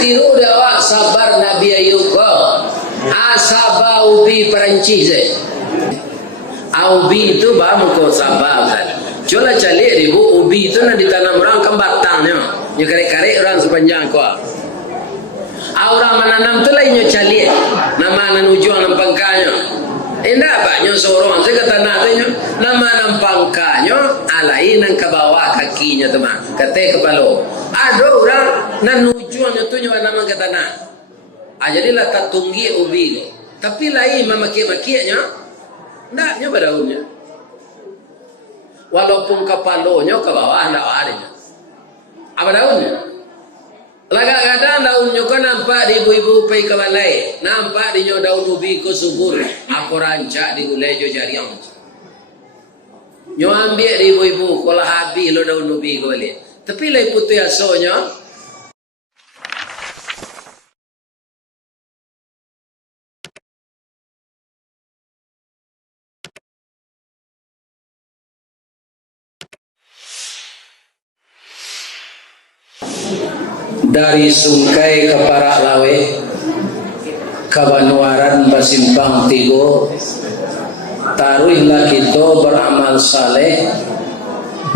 tiru dia awak sabar Nabi Ayub ko. Asaba ubi Perancis ubi itu baru kau sabar kan. Coba cari ribu ubi itu nak ditanam orang kan batangnya. Nya karek-karek orang sepanjang ko. Orang menanam tu lainnya cari. Nama nanuju nam pangkanya. Indah banyak seorang saya kata nak tu nama nam pangkanya alai nang ke bawah kakinya teman. Kata kepala. Ada orang nanuju tu nyawa nama kata nak. Jadilah tak tunggi ubi tu. Tapi lain memaki-makinya, ndaknya berdaunnya. Walaupun kepalanya ke bawah, ndak adanya. Apa daunnya? Kadang-kadang daunnya kan nampak di ibu-ibu pergi ke balai. Nampak di daun ubi ke subur. Aku rancak di gulai jo jariang. Nyo ambil di ibu-ibu, kalau habis lo daun ubi ke balai. Tapi lai putih asonya, dari Sungkai ke Parak Lawe, Kabanuaran Basimpang Tigo, taruhlah kita beramal saleh,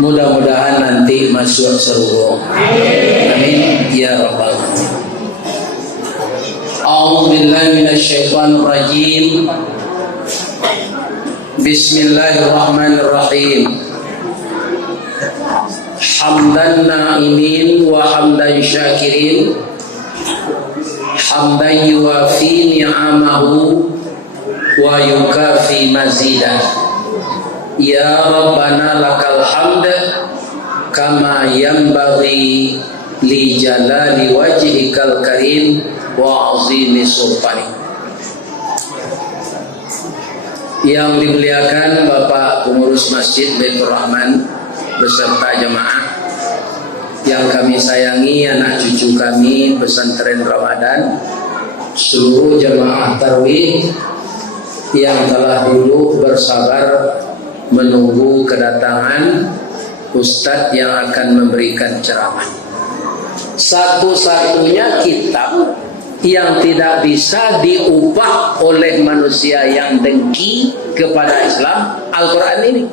mudah-mudahan nanti masuk surga. Amin ya rabbal alamin. A'udzubillahi minasyaitonirrajim. Bismillahirrahmanirrahim. Hamdan na'imin wa hamdan syakirin, hamdan yuwafi ni'amahu wa yukafi mazidah. Ya Rabbana lakal hamd kama yanbaghi li jalali wajhikal karim wa azimi sultanik. Yang dimuliakan Bapak Pengurus Masjid Baitur Rahman beserta jemaah yang kami sayangi, anak cucu kami pesantren Ramadan, seluruh jemaah tarawih yang telah dulu bersabar menunggu kedatangan Ustadz yang akan memberikan ceramah. Satu-satunya kitab yang tidak bisa diubah oleh manusia yang dengki kepada Islam, Al-Quran ini.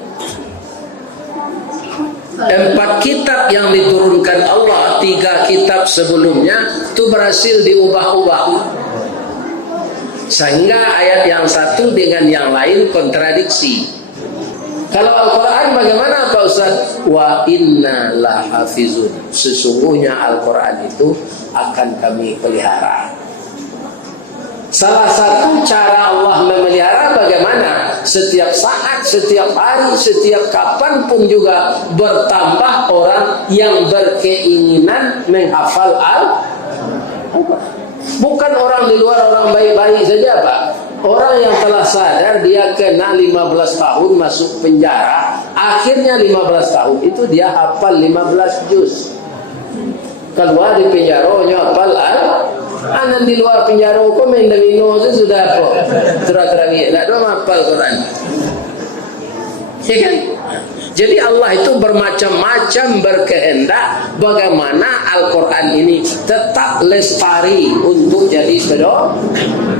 4 kitab yang diturunkan Allah, 3 kitab sebelumnya itu berhasil diubah-ubah, sehingga ayat yang satu dengan yang lain kontradiksi. Kalau Al-Quran bagaimana Pak Ustaz? Wa inna lahafizun, sesungguhnya Al-Quran itu akan kami pelihara. Salah satu cara Allah memelihara bagaimana? Setiap saat, setiap hari, setiap kapan pun juga bertambah orang yang berkeinginan menghafal Al-Quran. Bukan orang di luar, orang baik-baik saja Pak. Orang yang telah sadar dia kena 15 tahun masuk penjara, akhirnya 15 tahun itu dia hafal 15 juz. Keluar di penjara hafal Anak di luar penjara kok main domino itu sudah apa? Terang-terang ya, tidak ada hafal Quran. Ya kan? Jadi Allah itu bermacam-macam berkehendak bagaimana Al-Quran ini tetap lestari untuk jadi sedo.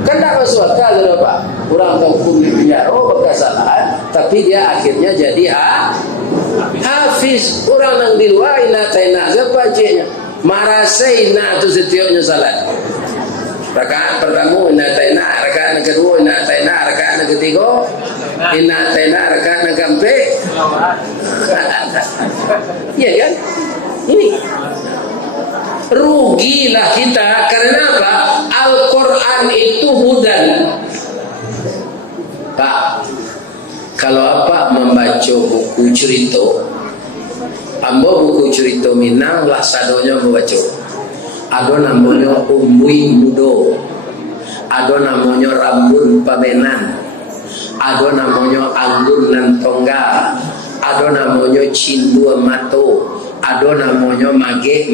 Kan tidak masuk akal sudah Pak. Orang hukum di penjara berkesalahan, tapi dia akhirnya jadi hafiz. Orang yang di luar inataina siapa ceknya? Marasai itu setiapnya salat. Rakaat pertama inataina, rakaat kedua inataina, rakaat ketiga inataina, rakaat keempat. Iya kan? Ini rugilah kita. Karena apa? Al-Quran itu hudan Pak. Kalau apa membaca buku cerita, ambo buku cerita Minang lah sadonya membaca. Ada namanya Umbui Mudo, ada namanya Rambun Pamenan, ada namanya Anggun Nantongga, ada namanya Cindu Mato, ada namanya Mage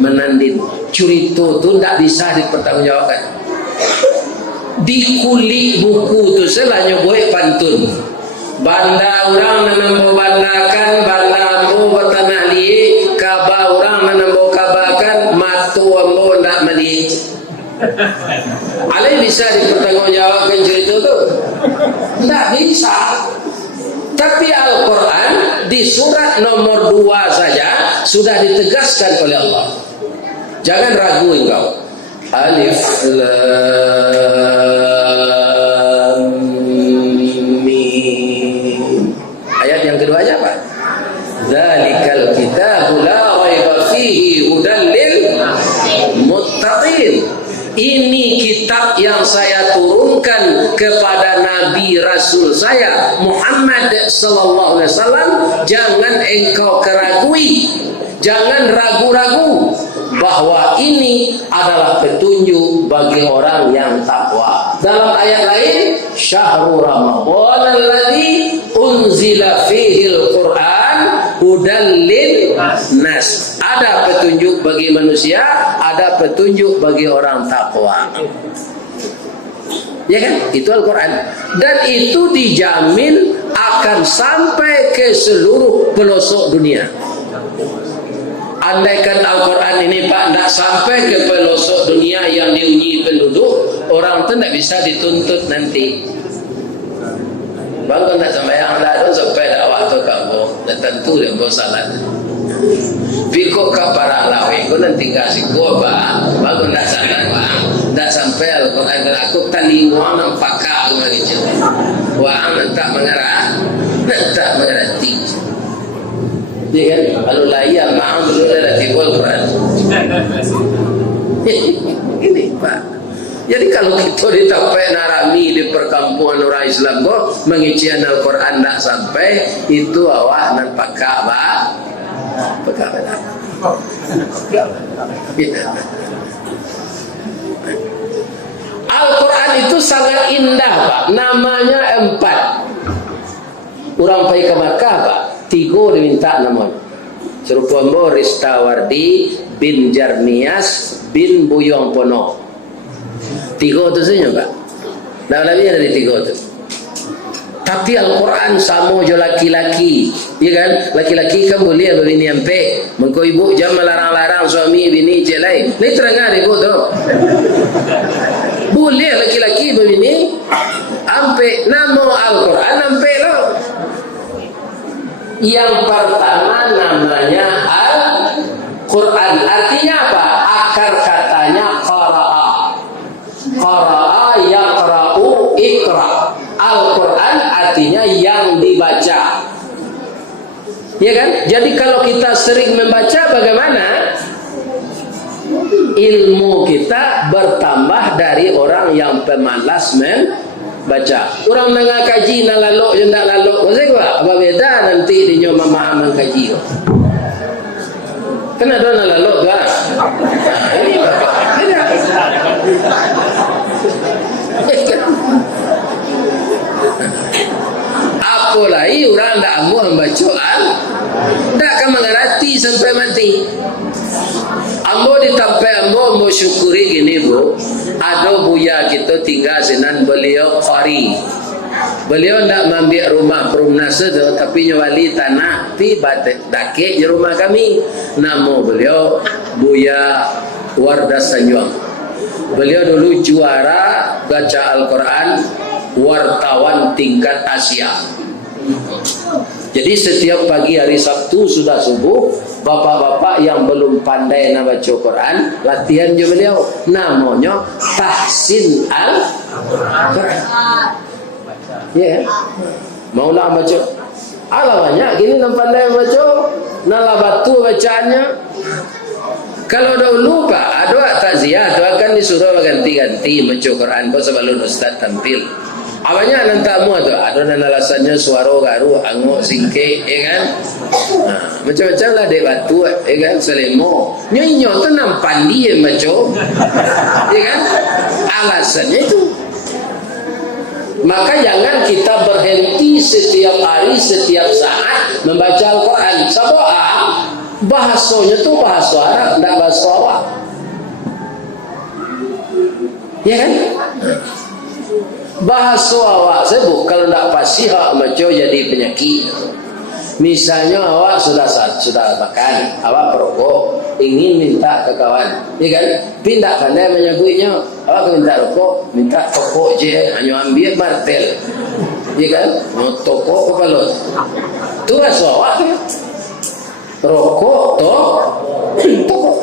Menandin. Cerita itu tidak bisa dipertanggungjawabkan. Di kulit buku itu selanya boleh pantun. Banda orang nanambo bandakan, banda ambo bertanah liye, kaba orang nanambo kabakan, matu ambo ndak mandi. Ale bisa dipertanggungjawabkan cerita itu? Ndak bisa. Tapi Al-Quran di surat nomor 2 saja sudah ditegaskan oleh Allah. Jangan ragu engkau. Alif Lam Mim. Ayat yang kedua aja Pak. Dzalikal kitabu la raiba fihi hudan lil muttaqin. Ini kitab yang saya turunkan kepada Nabi Rasul saya Muhammad sallallahu alaihi wasallam. Jangan engkau keragui, jangan ragu-ragu bahwa ini adalah petunjuk bagi orang yang takwa. Dalam ayat lain, syahrul ramadhan alladzi unzila fihi al-Qur'an hudan lin nas. Ada petunjuk bagi manusia, ada petunjuk bagi orang takwa. Ya kan? Itu Al-Quran. Dan itu dijamin akan sampai ke seluruh pelosok dunia. Andaikan Al-Quran ini Pak tidak sampai ke pelosok dunia yang dihuni penduduk, orang itu tidak bisa dituntut nanti. Bang kau nak sembahyang dah tu sampai dah waktu kamu, dah tentu dia kau salat. Biko kapara lawe, kau nanti kasih kau apa? Bang kau nak salat bang, dah sampai Al-Quran aku talingwa nampak kau macam. Wah, tak mengarah, tak mengerti. Dia kan, kalau layak maaf belum ada timbul Quran. Ini Pak. Jadi kalau kita ditapai narami di perkampungan orang Islam kok mengician Al-Quran tak sampai, itu awak dan pakak Pak. Pakak benar. Al-Quran itu sangat indah Pak. Namanya 4. Orang pergi ke Makkah Pak, 3 diminta namanya. Serupa Ristawardi bin Jarnias bin Buyong Pono. 3 tu saja Pak. Dah lebih dari 3 tu. Tapi Al-Quran sama je laki-laki, ya kan? Laki-laki kan boleh berbini ampe. Mengko ibu jangan melarang-larang suami bini je lain. Ni terangan ibu tu. Boleh laki-laki berbini ampe. Nama Al-Quran ampe lo. Yang pertama namanya Al-Quran. Artinya apa? Akar katanya qara'a. Qara'a yaqra'u iqra'. Al-Quran artinya yang dibaca. Ya kan? Jadi kalau kita sering membaca bagaimana? Ilmu kita bertambah dari orang yang pemalas membaca. Orang nengah kaji nak lalok je nak lalok. Maksudnya apa? Apa beda nanti dia memahami kaji. Kena ada nak lalok kan? Ini apa? Beda. Apalagi orang tak mahu membaca tak akan mengerti sampai mati. Ambo ditampai ambo syukuri gini bu, ada buya kita tinggal sinan beliau qari. Beliau tak mengambil rumah perumnasa tu, tapi nyawali tanah pi batik dake di rumah kami. Nama beliau Buya Wardas Sanjuang. Beliau dulu juara baca Al-Quran wartawan tingkat Asia. Jadi setiap pagi hari Sabtu sudah subuh, bapak-bapak yang belum pandai nak baca Quran, latihan je beliau. Namanya Tahsin Al-Quran. Ya, maulah baca. Alah banyak gini nak pandai baca, nalah batu bacaannya. Kalau dahulu Pak, ada takziah, ada akan disuruh ganti-ganti baca Quran kau sebelum ustaz tampil. Awalnya nantamu tu, ada dan alasannya suara garu, anguk, singke, ya kan? Macam-macam lah dek batu, ya kan? Selemo, nyonya tu nampak dia baca, ya kan? Alasannya itu. Maka jangan kita berhenti setiap hari, setiap saat membaca Al-Quran. Sebab bahasanya tu bahasa Arab, tidak bahasa awak. Ya kan? Bahasa awak sebut kalau tidak fasih macam jadi penyakit. Misalnya awak sudah makan, awak perokok, ingin minta ke kawan, ya kan? Pindah pandai menyebutnya, aku minta rokok, minta tokok je, hanya ambil martel, ya kan? Mau tokok ke balut, tu rasa rokok tokok.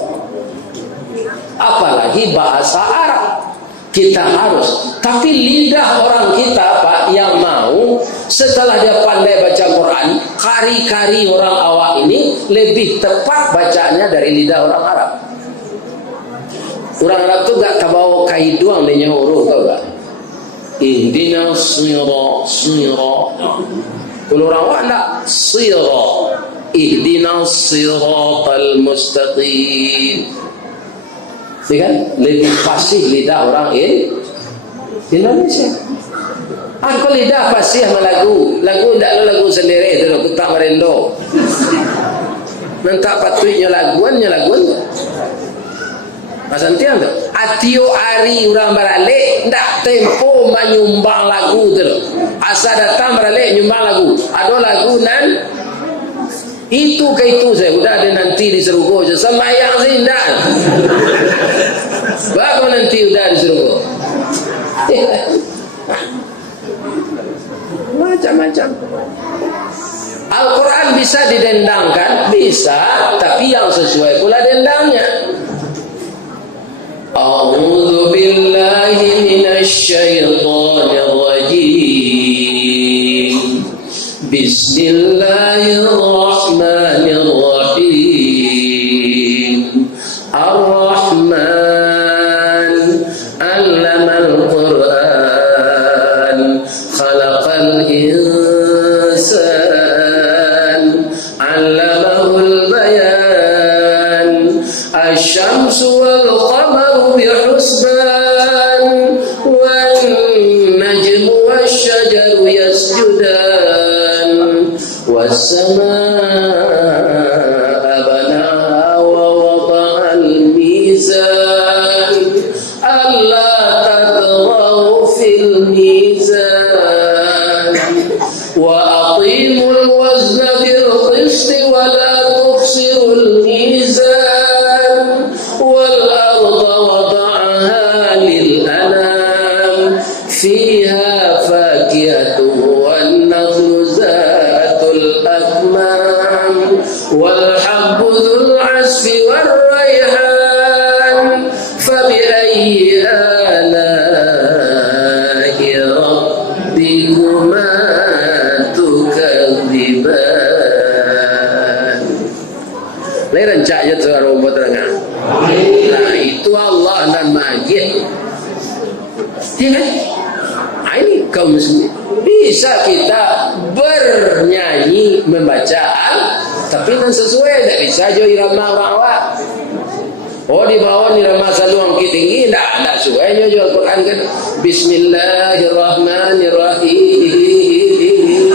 Apalagi bahasa Arab. Kita harus, tapi lidah orang kita Pak yang mau setelah dia pandai baca Quran, kari-kari orang awak ini lebih tepat bacaannya dari lidah orang Arab. Orang Arab tuh gak tahu kait doang dia huruf, tau gak? Ihdinas sirah. Kalau orang awak enggak sirah. Ihdinas siratal mustaqim. Ya kan? Lebih fasih lidah orang Indonesia. Aku lidah fasih sama lagu tidak lagu sendiri itu aku tak merendo. Nanti patutnya laguan. Masantian tu. Atio ari orang barale ndak tempo menyumbang lagu tu. Asa datang barale nyumbang lagu. Ada lagu nan itu saya udah ada nanti di Serugo je sama yang zindan. Baru nanti udah di Serugo. Macam-macam. Al-Quran bisa didendangkan, bisa, tapi yang sesuai pula dendangnya. A'udzu billahi minasy syaithanir rajim. Bismillahirrahmanirrahim. Ar-Rahman 'allamal Qur'an, khalaqal insan, 'allamahul bayan. Asy-syamsu wal qamaru bihusban, wan najmu wasy-syajaru yasjudan, was-samaa'a banaha wa wada'al mizan, alla tatghaw fil mizan, wa aqimul wazna bil qisti wa la tukhsirul mizan, wal arda wada'aha lil anam, fiha fakihatun wan nakhlu zatul akmam, wal habbu dzul 'asfi war rayhan, fabi ayyi ala'i rabbikuma tukadziban. Ini rencaknya tu rumput tengah. Nah itu Allah dan Majid. Ya kan? Nah, ini kaum muslimin. Bisa kita bernyanyi membaca tapi non sesuai, tidak bisa jo irama orang awak. Oh di bawah irama saluang tinggi, tidak sesuai jo Al-Quran kan. Bismillahirrahmanirrahim.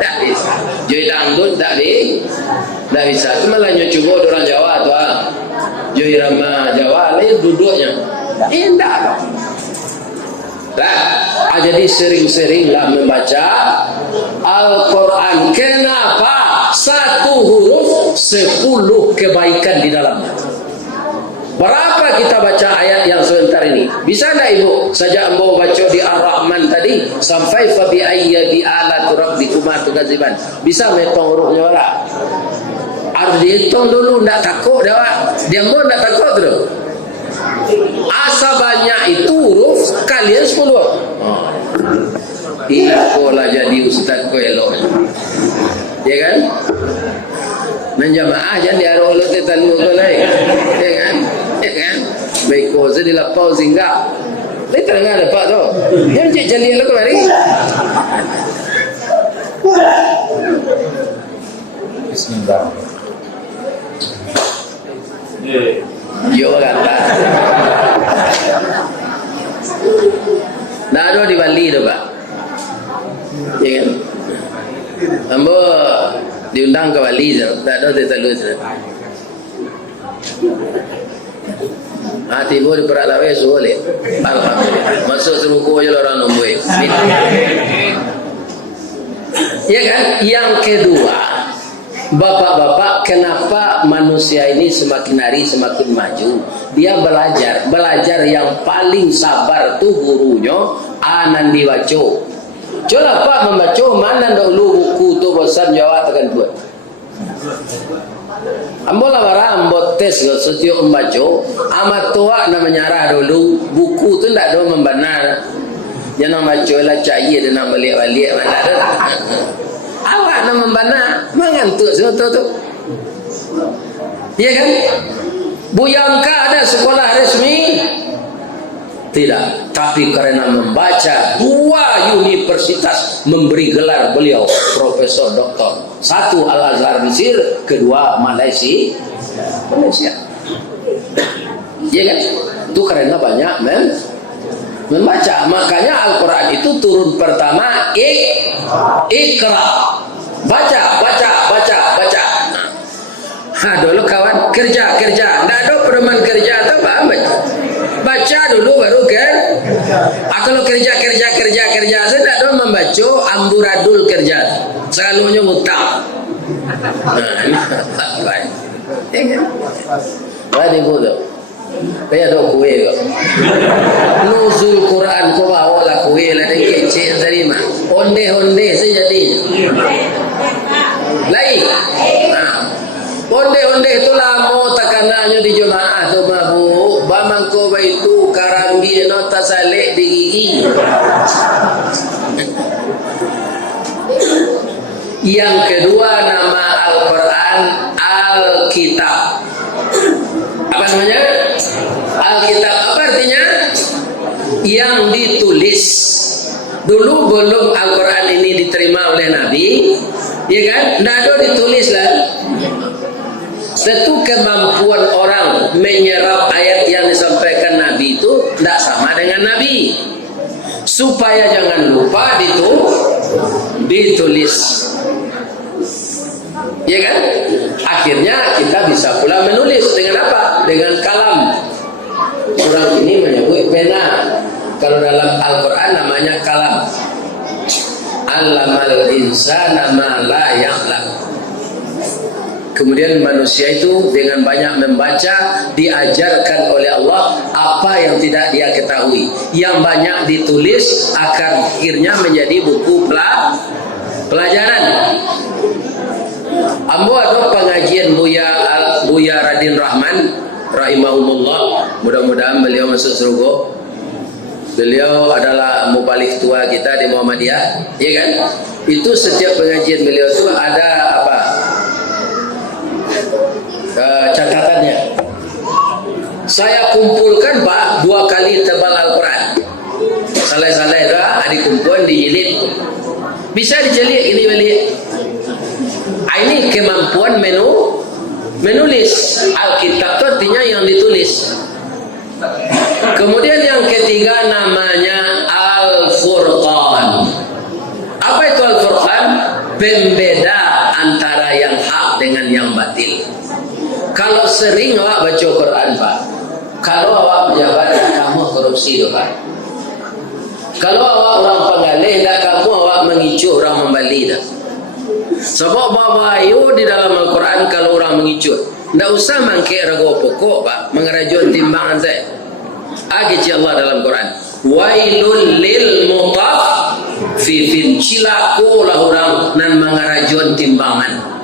Tak bisa. Jo dangdut tak bisa. Itu malah nyocoba orang Jawa tu jo irama Jawa lain duduknya. Indah dong. Jadi sering-seringlah membaca Al-Quran. Kenapa? Satu huruf 10 kebaikan di dalamnya. Berapa kita baca ayat yang sebentar ini? Bisa tak ibu? Saja ambo baca di Ar-Rahman tadi sampai fabi ayyi alati rabbikuma tukadziban. Bisa metong hurufnya ora? Harus dihitung dulu, ndak takut dah. Dia mau ndak takut tu. Asa banyak itu huruf kalian 10. Ikolah jadi ustaz ko elok. Ya kan? Nan jamaah jangan diaruh lu tetan mu ko lain. Ya kan? Ya kan? Baik ko se dilapau singgah. Lepas enggak dapat tu. Yang cik jadi lu kemari. Bismillah. Yo kata. Nah ada di Bali tu Pak. Ya kan? Ambo diundang ke Bali tu. Tak ada di Teluk tu. Tiba di Perak Lawe boleh. Alhamdulillah. Masuk seruku je orang nombor. Ya kan? Yang kedua, Bapak-bapak, kenapa manusia ini semakin hari semakin maju? Dia belajar yang paling sabar tuh gurunya anan diwaco. Coba Pak membaca mana dulu buku tu bosan Jawa tekan buat. Ambo lah marah, ambo tes yo setiap membaca. Amat tua namanya nyarah dulu buku tu ndak ada membenar. Jangan baca lah cahaya dan nak balik-balik mana ada. Awak nak membana mengantuk sesuatu tu. Ya kan? Buyangka ada sekolah resmi? Tidak. Tapi karena membaca, 2 universitas memberi gelar beliau Profesor Doktor. 1 Al-Azhar Mesir, kedua Malaysia. Ya kan? Itu karena banyak membaca. Makanya Al-Quran itu turun pertama Iqra. Baca. Dulu kawan kerja. Tidak ada pedoman kerja atau apa? Baca dulu baru kan. Kalau kerja saya tidak ada membaca amburadul kerja. Selalunya hutang. Ini baik. Baik bodoh. Kaya ada kue kok. Nuzul Quran ko bawa lah kue lah dan kecil tadi mah. Onde saja jadinya. Lain. Onde itu lama takananya di jemaah tu mabu. Bamangko itu karambi nota salik di gigi. Yang kedua nama Al-Quran Alkitab. Apa namanya? Alkitab. Apa artinya? Yang ditulis. Dulu belum Al-Quran ini diterima oleh Nabi, ya kan? Tidak ada ditulis lah. Tentu kemampuan orang menyerap ayat yang disampaikan Nabi itu tidak sama dengan Nabi. Supaya jangan lupa ditulis. Ya kan? Akhirnya kita bisa pula menulis dengan apa? Dengan kalam. Orang ini menyebut pena. Kalau dalam Al-Quran namanya kalam. Allamal insana ma la ya'lam. Kemudian manusia itu dengan banyak membaca diajarkan oleh Allah apa yang tidak dia ketahui. Yang banyak ditulis akhirnya menjadi buku pelajaran. Ambo ada pengajian Buya Radin Rahman rahimahumullah. Mudah-mudahan beliau masuk surga. Beliau adalah mubalik tua kita di Muhammadiyah, ya kan? Itu setiap pengajian beliau itu ada apa? Catatannya. Saya kumpulkan Pak 2 kali tebal Al-Quran. Saleh-saleh dah dikumpulkan dijilid. Bisa dijilid ini balik. Ini kemampuan menulis. Alkitab itu artinya yang ditulis. Kemudian yang ketiga namanya Al-Furqan. Apa itu Al-Furqan? Pembeda antara yang hak dengan yang batil. Kalau sering awak baca Quran Pak, kalau awak pejabat kamu korupsi tu Pak. Kalau awak orang pengalih dah kamu awak mengicu orang membali dah. Sebab bahayu di dalam Al-Quran kalau orang mengicut. Tidak usah mangkik rego pokok Pak, mengerajun timbangan saya. Agak Allah dalam Quran. Wailul lil mutaffifin. Cilaku lah orang nan mengerajun timbangan.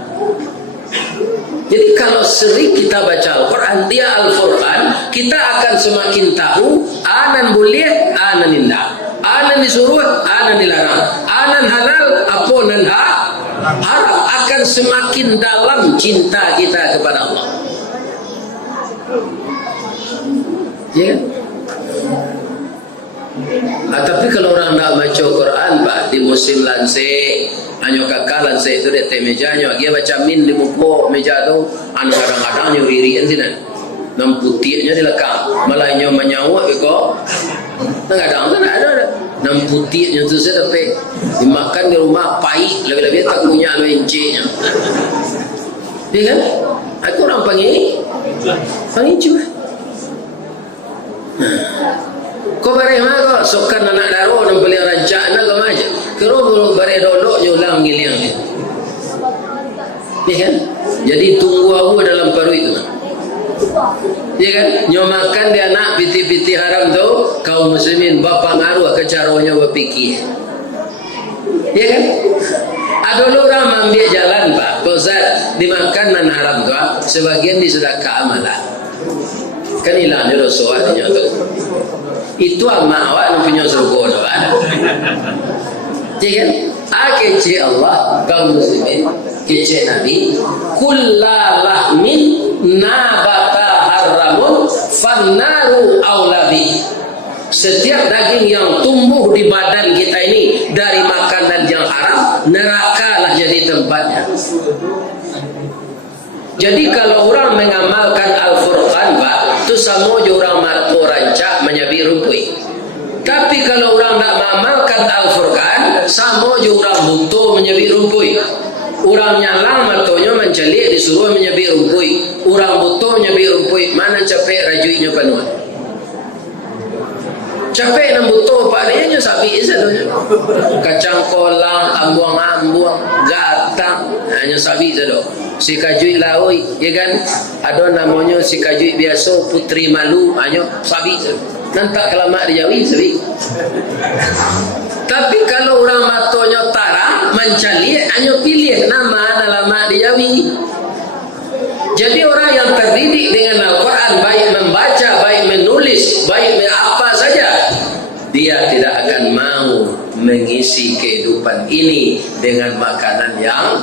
Jadi kalau sering kita baca Al-Quran, dia Al-Quran, kita akan semakin tahu anan boleh, anan indah, anan disuruh, anan dilarang, anan halal, apa nan haram. Akan semakin dalam cinta kita kepada Allah. Ya. Tapi kalau orang nak baca Quran Pak di musim lansik, hanya kakak lansik itu di mejanya, dia baca min di buku meja tu, kadang-kadang nyuririan sini, nam putihnya dilekang, malahnya menyawak kok, kadang-kadang tu ada. Nam putihnya tu saya dapat dimakan di rumah pahit, lebih-lebih tak punya alo enciknya. Ya kan? Aku orang panggil cuma. Kau bareng mana kau? Sokan anak daro dan beli rancak nak kau macam. Kalau belum bareng dodok je ulang giliang ni. Ya kan? Jadi tunggu aku dalam paru itu. Ya kan? Nyomakan dia anak piti-piti haram tu kaum muslimin bapa ngaruh ke caranya berfikir. Ya kan? Ada orang ambil jalan Pak Ustaz dimakan nan haram tu sebagian disedekah amalah. Kan hilang dia dosa artinya tu. Itu amak awak nak punya surga tu ada. Ya kan? Kece Allah kaum muslimin kece Nabi kullalahmin nabata haramun fannaru aulabi. Setiap daging yang tumbuh di badan kita ini dari makanan yang haram, nerakalah jadi tempatnya. Jadi kalau orang mengamalkan Al-Furqan Pak, itu sama je orang marto rancak menyabi rumpui. Tapi kalau orang tak mengamalkan Al-Furqan, sama je orang butuh menyabi rumpui. Orang nyalang matonya mencelik disuruh menyabi rumpui. Orang butuh menyabi rumpui, mana capek rajuinya penuh. Capek nak butuh padanya sabi sadonya. Kacang kolang, ambuang-ambuang, gatang, hanya sabi sado. Si kajui laoi, ya kan? Ada namanya si kajui biasa putri malu, hanya sabi sado. Nanti kelamak di Jawi sabi. Tapi kalau orang matonya tarang, mencali, hanya pilih nama lama di Jawi. Jadi orang yang terdidik dengan Al-Quran, baik membaca, baik menulis, baik apa saja, dia tidak akan mau mengisi kehidupan ini dengan makanan yang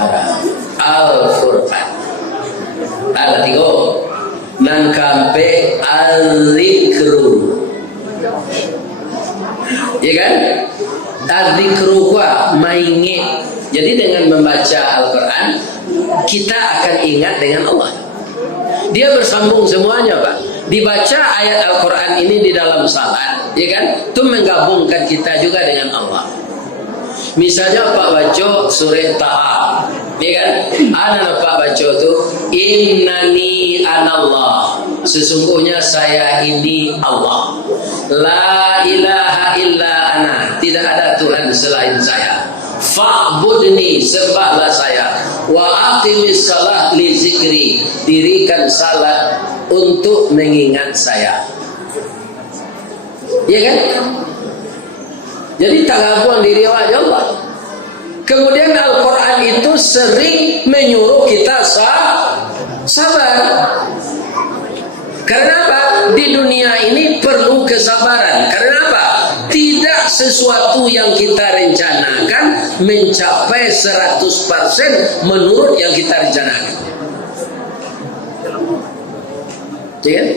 haram. Al-Furqan. Ada tiga. Nan kampe al-zikru. Ya kan? Al-zikru kuah mainget. Jadi dengan membaca Al-Quran kita akan ingat dengan Allah. Dia bersambung semuanya Pak. Dibaca ayat Al-Quran ini di dalam salat, ya kan? Itu menggabungkan kita juga dengan Allah. Misalnya Pak baca surah Taha, ya kan? Ada Pak baca tu innani anallah. Sesungguhnya saya ini Allah. La ilaha illa ana. Tidak ada Tuhan selain saya. Fa'budni, sembahlah saya. Wa aqimis salat li zikri, dirikan salat untuk mengingat saya. Ya kan? Jadi pengakuan diri Allah. Kemudian Al-Quran itu sering menyuruh kita sabar. Karena apa? Di dunia ini perlu kesabaran. Karena apa? Tidak sesuatu yang kita rencanakan mencapai 100% menurut yang kita rencanakan. Ya kan?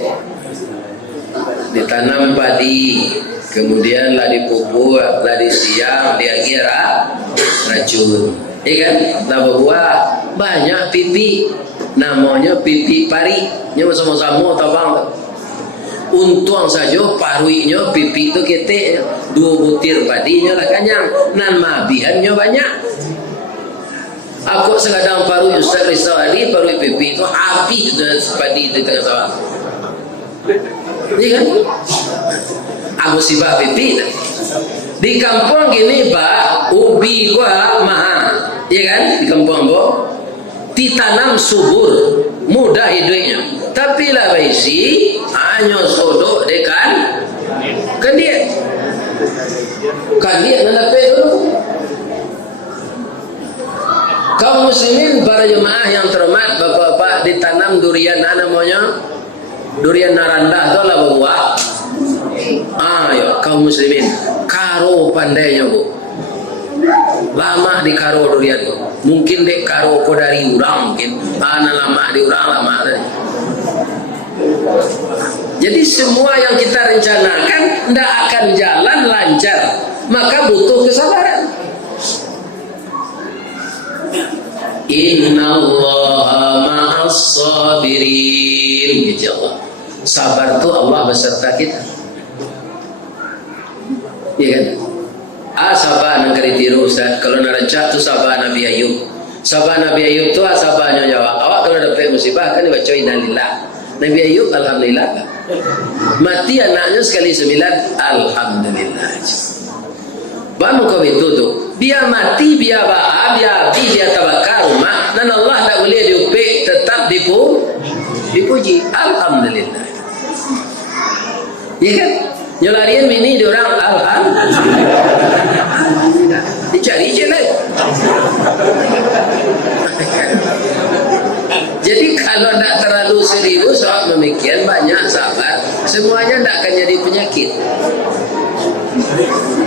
Ditanam padi, kemudian lah dipupuk, lah disiam, dia kira racun. Ya kan? Lah berbuah banyak pipi, namanya pipi pari, nya sama-sama tabang. Untung saja paruinya pipi itu ketek, 2 butir padinya lah kanyang, nan mabihannya banyak. Aku sekadang paru Ustaz Rizal Ali, paru pipi itu habis dari padi di tengah sawah. Iya kan? Aku sibak pipi. Di kampung gini Pak, ubi gua mahal, iya kan? Di kampung Bo, ditanam subur, mudah hidupnya. Tapi lah baisi hanya sodok dekan kan dia nanape dulu. Kaum muslimin para jemaah yang terhormat, bapak-bapak, ditanam durian namanya durian narandah itu lah buah. Ayo kaum muslimin, karo pandainya Bu. Lama di karo durian. Mungkin dek karo ko dari urang, mungkin ana lama di urang lama tadi. Jadi semua yang kita rencanakan tidak akan jalan lancar, maka butuh kesabaran. Innallaha ma'as sabirin. Ya Allah. Sabar itu Allah beserta kita. Iya kan? Sabar nang kali tiru Ustaz. Kalau narancak tu sabar Nabi Ayub. Sabar Nabi Ayub tu sabarnya jawab. Awak kalau dapat musibah kan baca innalillah. Nabi Ayub alhamdulillah. Mati anaknya sekali 9 alhamdulillah. Bamu kau itu tu. Biar mati, biar ba'a, biar habis, biar tabakar rumah. Dan Allah tak boleh diupik, tetap dipuji. Alhamdulillah. Ya kan? Nyolarian bini diorang alhamdulillah. Dicari je lah. Jadi kalau tak terlalu serius soal demikian, banyak sahabat, semuanya tak akan jadi penyakit.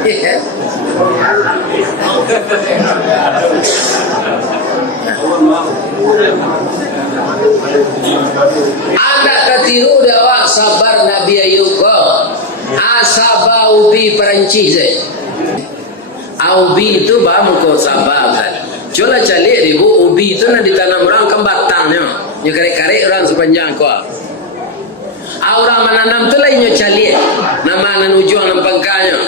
Ya. Anda ketiru dia awak sabar Nabi Ayub asaba ubi Perancis ubi itu bamu kau sabar kan. Coba cari ribu ubi itu nak ditanam orang kan batangnya nya karek-karek orang sepanjang kau. Orang menanam tu lainnya cari nama nan ujung nan pangkanya.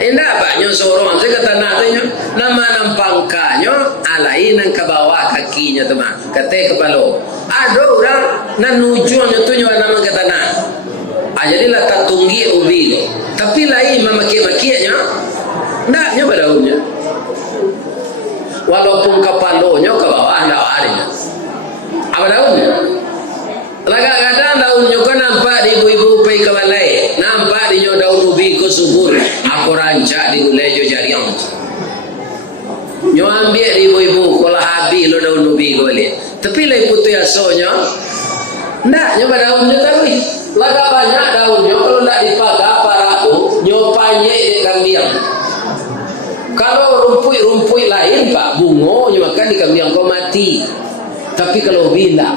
Indah banyak seorang saya kata nak tanya nama nan pangkanya alai nan ke bawah kakinya teman kata kepala. Ada orang nan ujungnya tu nyawa nama kata nak. Jadilah tak tunggi ubi tu. Tapi lain memaki-makinya tak nyoba daunnya. Walaupun kepalanya ke bawah tak ada. Apa daunnya? Kadang-kadang daunnya kan nampak di ibu-ibu pergi ke balai. Nampak di daun ubi ke subur. Aku rancak di gulai jo jariang. Nyo ambil di ibu-ibu kalau habis lo daun ubi ke balai. Tapi lai putih asonya tak nyoba daunnya tapi. Laga banyak daunnya kalau tak dipakai para tu nyopanya di kambing. Kalau rumput lain pak bungo makan di kambing kau mati. Tapi kalau bila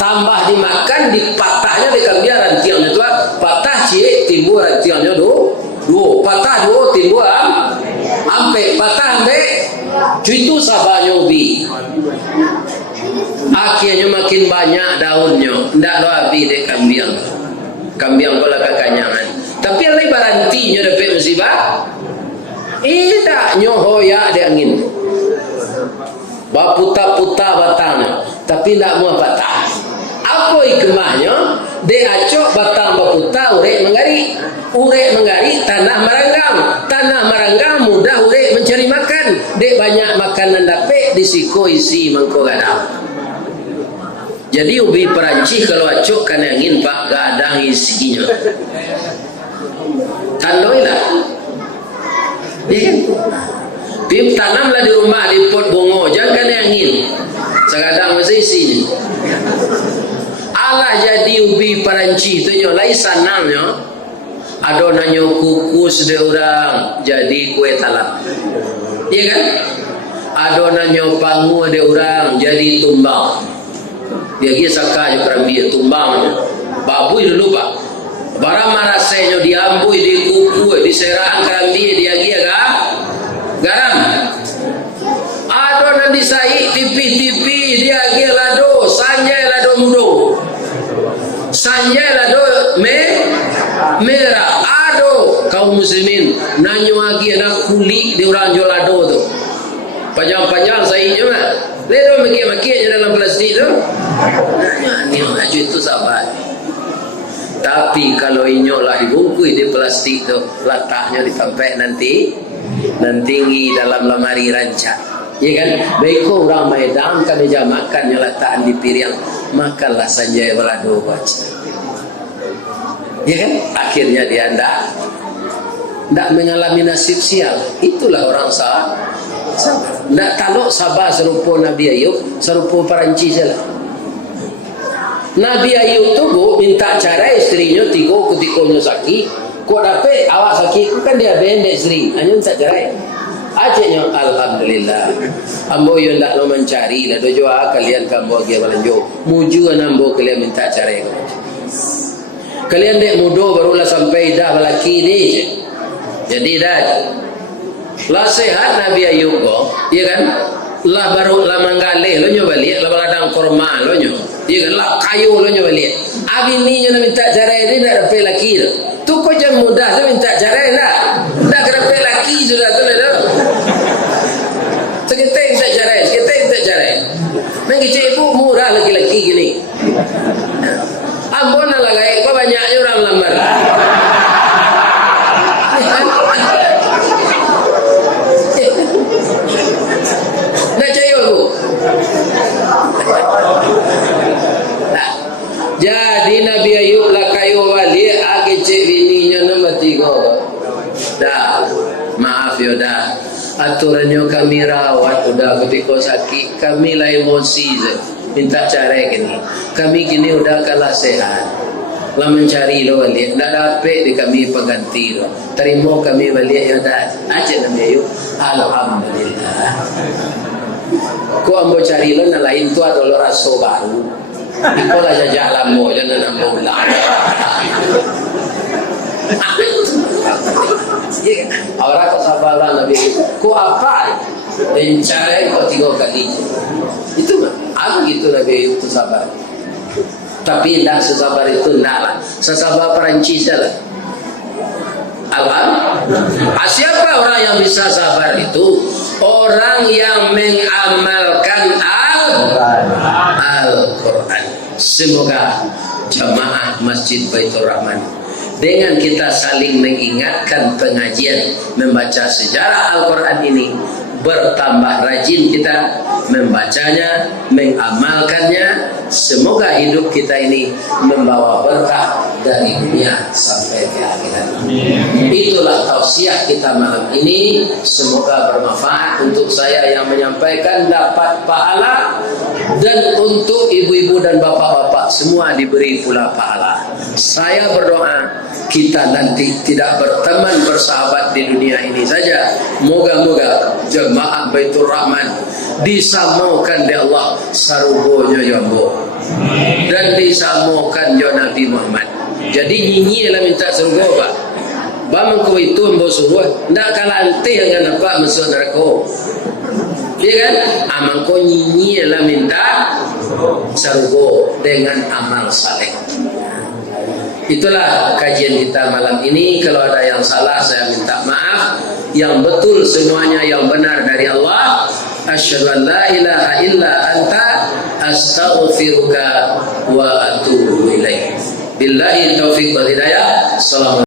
tambah dimakan dipatahnya di kambing rantiangnya tu patah cie timbul rantiangnya dua patah dua timbul ampe patah ampe itu sabanya ubi. Akhirnya makin banyak daunnya ndak lo habis di kambing. Kambing bola kekanyangan. Tapi yang lain barantinya dapat musibah. Tak nyohoyak di angin. Baputa-puta batangnya. Tapi tak muah batang. Apa hikmahnya? Dia acok batang baputa urek menggari. Urek menggari tanah meranggam. Tanah meranggam mudah urek mencari makan. Dia banyak makanan dapat disiko isi mangkuk gadang. Jadi ubi Perancis kalau acuk kan angin pak gak ada isinya. Tandoilah. Ya. Bim tanamlah di rumah di pot bongo jangan kan angin. Sekadang masih isinya. Allah jadi ubi Perancis tu nyo lai sanangnya. Ada nanyo kukus de orang jadi kue talam. Iya kan? Ada nanyo pangu de orang jadi tumbang. Dia saka je kerambi tumbang babui dulu pak barang marasenya diambui dikuku diserang kerambi dia garam ada nanti sai tipi-tipi dia lado sanjay lado mudo sanjay lado merah ado kaum muslimin nanyo lagi anak kulit di orang jual lado tu panjang-panjang sainya mah ledo maki-makinya dalam plastik tu. Ni maju itu sahabat. Tapi kalau inyok lah dibungkus di plastik tu, letaknya ditampak nanti tinggi dalam lemari rancak. Ya kan? Beko orang Medan kan dia makannya letakkan di piring, makanlah sanjay balado baca. Ya kan? Akhirnya dia tidak mengalami nasib sial. Itulah orang sahabat. Nak taluk sabar serupa Nabi Ayub, serupa Perancis lah. Nabi Ayub tu minta cara isterinya 3 ketikanya sakit. Kau dapat awak sakit, kau kan dia bendek isteri. Hanya minta cara. Acehnya alhamdulillah. Ambo yang tak lo mencari lah doa kalian kambo dia balanjo. Muju ambo kalian minta cara. Kalian dek mudo barulah sampai dah balaki ni je. Jadi dah lah sehat Nabi Ayub ko, iya kan? Lah baru lah manggaleh lo nyoba lihat, lah baladang korma lo nyoba, iya kan? Lah kayu lo nyoba lihat. Abi ni yang minta cerai ni nak dapat laki tu kau jangan mudah tu minta cerai lah, nak dapat laki sudah tu lah. Sekitar minta cerai, Nanti ibu murah laki-laki gini. Ambon lah gaya, kau banyaknya orang lamar. ya dah. Aturannya kami rawat udah ketika sakit, kami lah emosi je. Minta cara gini. Kami kini udah kalah sehat. Lah mencari lo balik, nak dapat di kami pengganti lo. Terima kami balik ya dah. Aja nama yuk. Alhamdulillah. Ku ambo cari lo nak lain tu ada lo rasa baru. Ikolah jajak lambo jangan ambo ulang. Orang kesabaran Nabi ku apa mencari kau 3 kali itu mah apa gitu Nabi itu sabar, tapi tidak sesabar itu tidaklah sesabar Perancis lah. Siapa orang yang bisa sabar itu? Orang yang mengamalkan Al-Quran. Semoga jamaah Masjid Baitur Rahman dengan kita saling mengingatkan pengajian membaca sejarah Al-Quran ini, bertambah rajin kita membacanya, mengamalkannya. Semoga hidup kita ini membawa berkah dari dunia sampai ke akhirat. Itulah tausiah kita malam ini. Semoga bermanfaat untuk saya yang menyampaikan, dapat pahala, dan untuk ibu-ibu dan bapak-bapak semua diberi pula pahala. Saya berdoa kita nanti tidak berteman bersahabat di dunia ini saja. Moga-moga jemaah Baitur Rahman disamukan di Allah sarubonya jambo dan disamukan jo Nabi Muhammad. Jadi nyinyi lah minta surga pak. Bang kau itu ambo surga ndak kalah ante dengan apa masuk neraka. Iya kan? Amang kau nyinyi lah minta surga dengan amal saleh. Itulah kajian kita malam ini. Kalau ada yang salah saya minta maaf. Yang betul semuanya yang benar dari Allah. Asyhadu an la ilaha illa anta astaghfiruka wa atubu ilaik. Billahi taufiq wal hidayah. Assalamualaikum.